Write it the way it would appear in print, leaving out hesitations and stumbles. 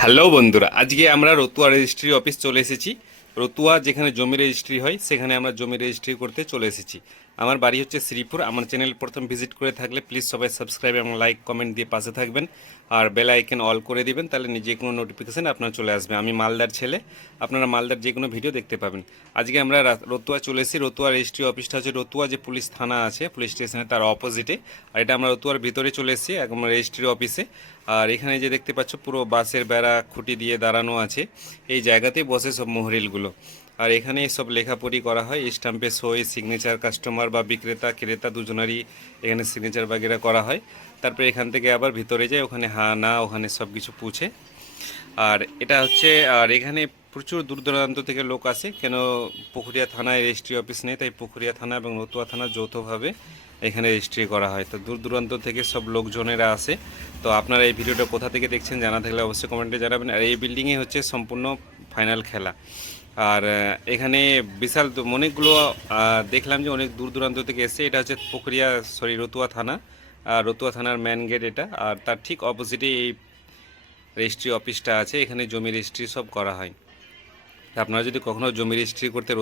Hello বন্ধুরা, আজকে আমরা রতুয়া রেজিস্ট্রি অফিস চলে এসেছি। রতুয়া যেখানে জমি রেজিস্ট্রি হয় সেখানে আমরা জমি রেজিস্ট্রি করতে চলে এসেছি। আমার বাড়ি হচ্ছে শ্রীপুর। আমার চ্যানেল প্রথম ভিজিট করে থাকলে প্লিজ সবাই সাবস্ক্রাইব এবং লাইক কমেন্ট দিয়ে পাশে থাকবেন, আর বেল আইকন অল করে দিবেন, তাহলে নিজে কোনো নোটিফিকেশান আপনার চলে আসবে। আমি মালদার ছেলে, আপনারা মালদার যে কোনো ভিডিও দেখতে পাবেন। আজকে আমরা রতুয়া চলে এসেছি। রতুয়া রেজিস্ট্রি অফিসটা হচ্ছে রতুয়া যে পুলিশ থানা আছে, পুলিশ স্টেশনে তার অপোজিটে। আর এটা আমরা রতুয়ার ভিতরে চলে এসেছি একদম রেজিস্ট্রি অফিসে। আর এখানে যে দেখতে পাচ্ছ পুরো বাঁশের বেড়া খুঁটি দিয়ে দাঁড়ানো আছে। এই জায়গাতেই বসে সব মোহরিলগুলো। আর এখানে সব লেখাপড়ি করা হয়, স্টাম্পে সই, সিগনেচার, কাস্টমার বা বিক্রেতা ক্রেতা দুজনারই এখানে সিগনেচার বাগেরা করা হয়। তারপরে এখান থেকে আবার ভিতরে যায়, ওখানে হ্যাঁ না ওখানে সব কিছু পুছে। আর এটা হচ্ছে, আর এখানে প্রচুর দূর দূরান্ত থেকে লোক আসে। কেন, পুকুরিয়া থানায় রেজিস্ট্রি অফিস নেই, তাই পুকুরিয়া থানা এবং রতুয়া থানা যৌথভাবে এখানে রেজিস্ট্রি করা হয়। তো দূর দূরান্ত থেকে সব লোকজনেরা আসে। তো আপনারা এই ভিডিওটা কোথা থেকে দেখছেন জানা থাকলে অবশ্যই কমেন্টে জানাবেন। আর এই বিল্ডিংয়ে হচ্ছে সম্পূর্ণ ফাইনাল খেলা। আর এখানে বিশাল অনেকগুলো দেখলাম যে অনেক দূর দূরান্ত থেকে এসে। এটা হচ্ছে পুকুরিয়া, সরি, রতুয়া থানা। রতুয়া থানার মেন গেট এটা। আর তার ঠিক অপোজিটে এই রেজিস্ট্রি অফিসটা আছে। এখানে জমি রেজিস্ট্রি সব করা হয়। তা আপনারা যদি কখনো জমি রেজিস্ট্রি করতে